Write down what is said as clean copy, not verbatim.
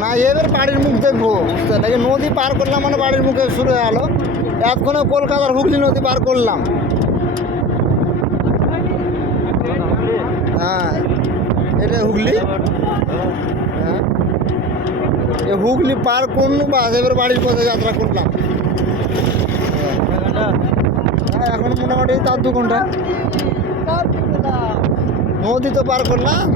না এবার বাড়ির মুখ দেখবো বুঝতে নাকি নদী পার করলাম মানে বাড়ির মুখে শুরু হয়ে গেলো। এতক্ষণে কলকাতার হুগলি নদী পার করলাম। হ্যাঁ এটা হুগলি। হ্যাঁ এ হুগলি পার করলু বাস এবার বাড়ির পথে যাত্রা করলাম। হ্যাঁ এখন মোটামুটি 4-2 ঘন্টা নদী তো পার করলাম।